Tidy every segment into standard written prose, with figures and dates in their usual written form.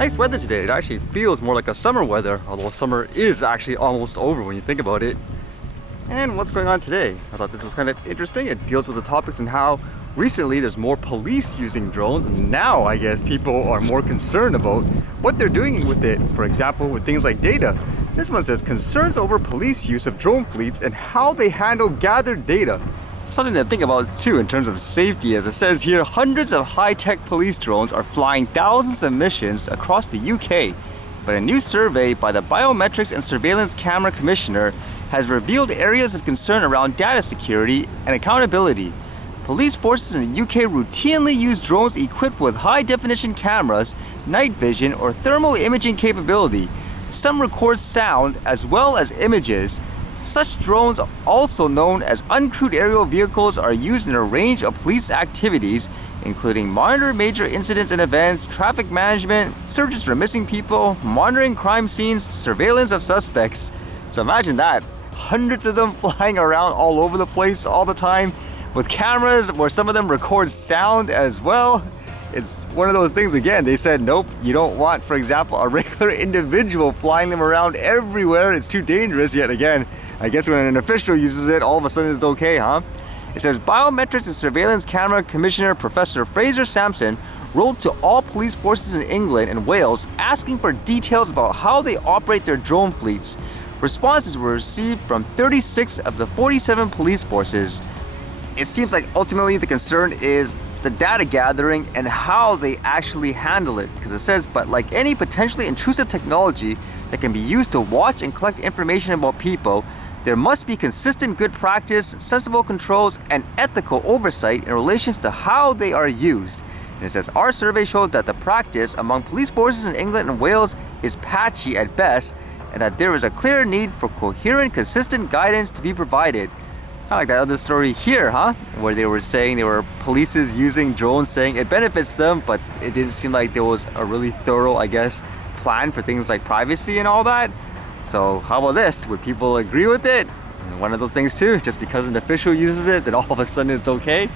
Nice weather today. It actually feels more like a summer weather, although summer is actually almost over when you think about it. And what's going on today? I thought this was kind of interesting. It deals with the topics and how recently there's more police using drones, and now I guess people are more concerned about what they're doing with it. For example, with things like data. This one says concerns over police use of drone fleets and how they handle gathered data. Something to think about too in terms of safety, as it says here, hundreds of high-tech police drones are flying thousands of missions across the UK. But a new survey by the Biometrics and Surveillance Camera Commissioner has revealed areas of concern around data security and accountability. Police forces in the UK routinely use drones equipped with high-definition cameras, night vision, or thermal imaging capability. Some record sound as well as images. Such drones, also known as uncrewed aerial vehicles, are used in a range of police activities, including monitoring major incidents and events, traffic management, searches for missing people, monitoring crime scenes, surveillance of suspects. So imagine that. Hundreds of them flying around all over the place all the time, with cameras where some of them record sound as well. It's one of those things, again, they said, nope, you don't want, for example, a regular individual flying them around everywhere. It's too dangerous. Yet again, I guess when an official uses it, all of a sudden it's okay, huh? It says, Biometrics and Surveillance Camera Commissioner Professor Fraser Sampson wrote to all police forces in England and Wales asking for details about how they operate their drone fleets. Responses were received from 36 of the 47 police forces. It seems like ultimately the concern is the data gathering and how they actually handle it, because it says, but like any potentially intrusive technology that can be used to watch and collect information about people, there must be consistent good practice, sensible controls, and ethical oversight in relation to how they are used. And it says, our survey showed that the practice among police forces in England and Wales is patchy at best, and that there is a clear need for coherent, consistent guidance to be provided. Kind of like that other story here, huh? Where they were saying there were polices using drones saying it benefits them, but it didn't seem like there was a really thorough, I guess, plan for things like privacy and all that. So how about this? Would people agree with it? And one of those things too, just because an official uses it, then all of a sudden it's okay.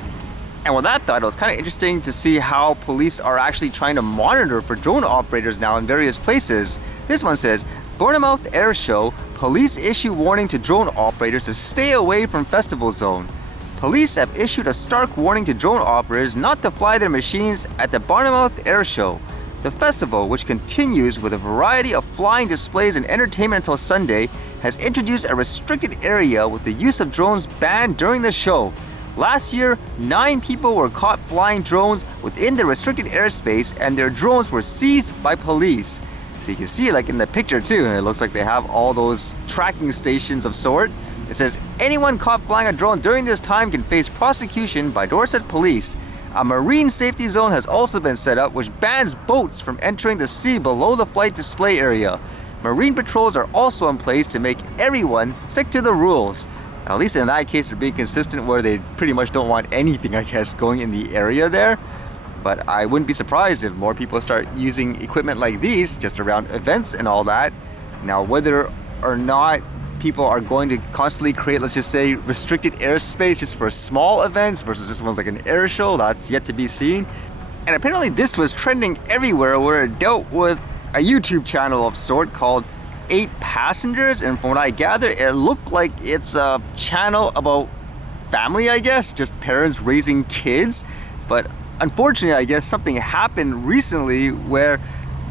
And with that thought, it was kind of interesting to see how police are actually trying to monitor for drone operators now in various places. This one says, Bournemouth Airshow, police issue warning to drone operators to stay away from festival zone. Police have issued a stark warning to drone operators not to fly their machines at the Bournemouth Airshow. The festival, which continues with a variety of flying displays and entertainment until Sunday, has introduced a restricted area with the use of drones banned during the show. Last year, 9 people were caught flying drones within the restricted airspace, and their drones were seized by police. So you can see, like in the picture too, it looks like they have all those tracking stations of sort. It says, anyone caught flying a drone during this time can face prosecution by Dorset Police. A marine safety zone has also been set up which bans boats from entering the sea below the flight display area. Marine patrols are also in place to make everyone stick to the rules. At least in that case, they're being consistent where they pretty much don't want anything, I guess, going in the area there. But I wouldn't be surprised if more people start using equipment like these just around events and all that. Now, whether or not people are going to constantly create, let's just say, restricted airspace just for small events versus this one's like an air show, that's yet to be seen. And apparently this was trending everywhere where it dealt with a YouTube channel of sort called 8 Passengers. And from what I gather, it looked like it's a channel about family, I guess, just parents raising kids. But unfortunately, I guess something happened recently where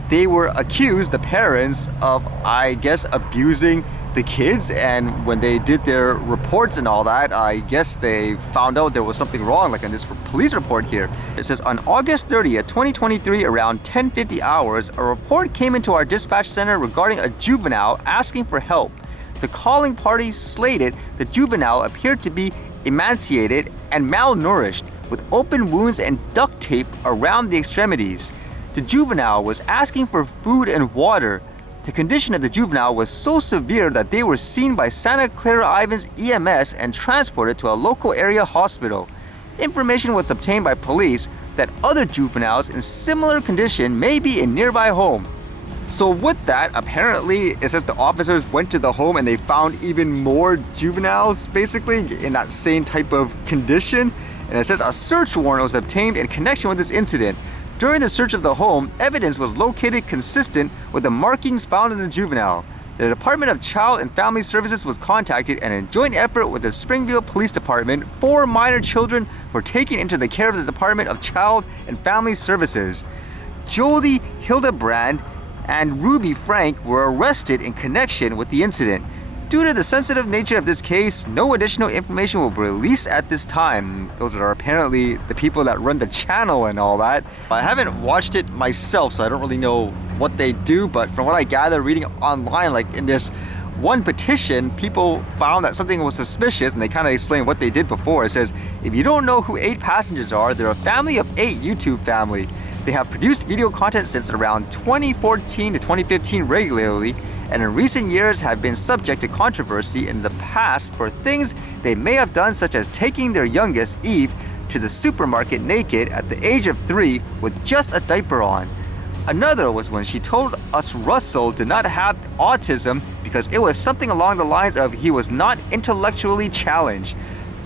they were accused, the parents, of, I guess, abusing the kids, and when they did their reports and all that, I guess they found out there was something wrong, like in this police report here. It says, on August 30th, 2023, around 10:50 hours, a report came into our dispatch center regarding a juvenile asking for help. The calling party slated the juvenile appeared to be emaciated and malnourished, with open wounds and duct tape around the extremities. The juvenile was asking for food and water. The condition of the juvenile was so severe that they were seen by Santa Clara Islands EMS and transported to a local area hospital. Information was obtained by police that other juveniles in similar condition may be in nearby home. So with that, apparently it says the officers went to the home and they found even more juveniles basically in that same type of condition. And it says a search warrant was obtained in connection with this incident. During the search of the home, evidence was located consistent with the markings found in the juvenile. The Department of Child and Family Services was contacted, and in a joint effort with the Springfield Police Department, 4 minor children were taken into the care of the Department of Child and Family Services. Jodi Hildebrand and Ruby Franke were arrested in connection with the incident. Due to the sensitive nature of this case, no additional information will be released at this time. Those are apparently the people that run the channel and all that. I haven't watched it myself, so I don't really know what they do, but from what I gather reading online, like in this one petition, people found that something was suspicious, and they kind of explained what they did before. It says, if you don't know who 8 passengers are, they're a family of 8 YouTube family. They have produced video content since around 2014 to 2015 regularly, and in recent years have been subject to controversy in the past for things they may have done, such as taking their youngest, Eve, to the supermarket naked at the age of 3 with just a diaper on. Another was when she told us Russell did not have autism because it was something along the lines of he was not intellectually challenged.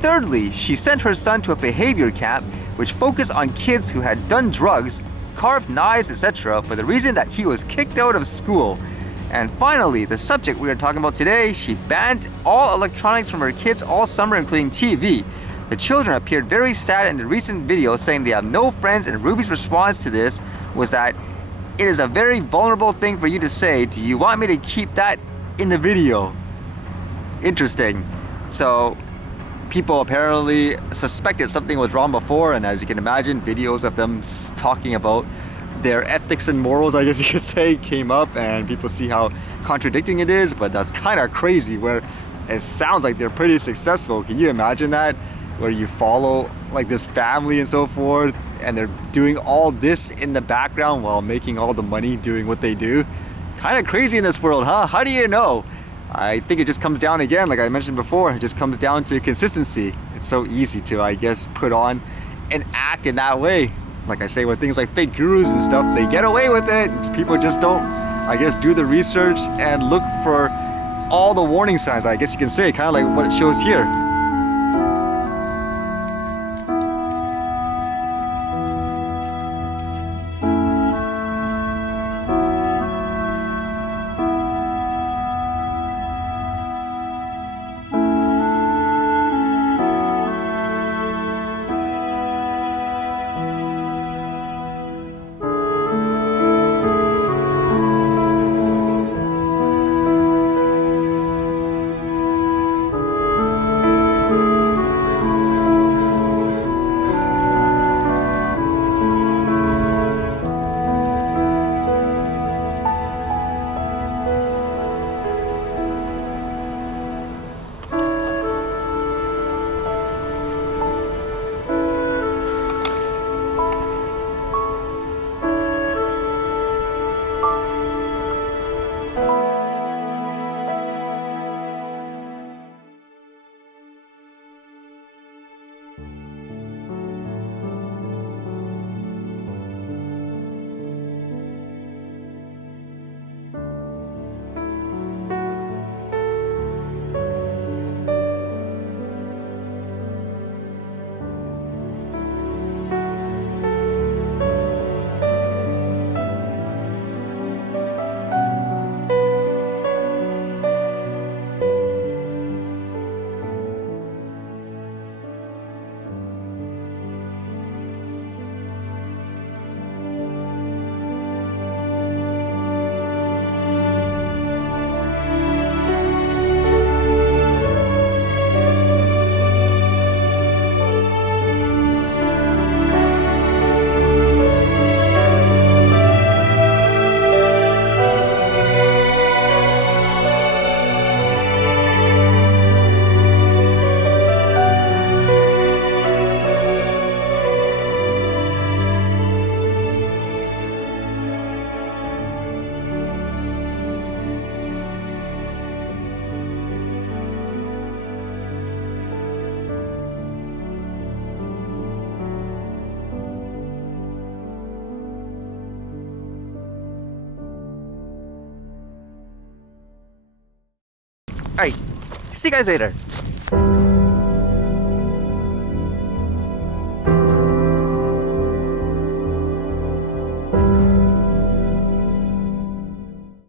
Thirdly, she sent her son to a behavior camp which focused on kids who had done drugs, carved knives, etc. for the reason that he was kicked out of school. And finally, the subject we are talking about today, she banned all electronics from her kids all summer, including TV. The children appeared very sad in the recent video, saying they have no friends, and Ruby's response to this was that it is a very vulnerable thing for you to say. Do you want me to keep that in the video? Interesting. So people apparently suspected something was wrong before, and as you can imagine, videos of them talking about their ethics and morals, I guess you could say, came up, and people see how contradicting it is. But that's kind of crazy, where it sounds like they're pretty successful. Can you imagine that, where you follow like this family and so forth, and they're doing all this in the background while making all the money doing what they do? Kind of crazy in this world, huh? How do you know? I think it just comes down, again, like I mentioned before, it just comes down to consistency. It's so easy to, I guess, put on and act in that way. Like I say, with things like fake gurus and stuff, they get away with it. People just don't, I guess, do the research and look for all the warning signs, I guess you can say, kind of like what it shows here. Alright, see you guys later.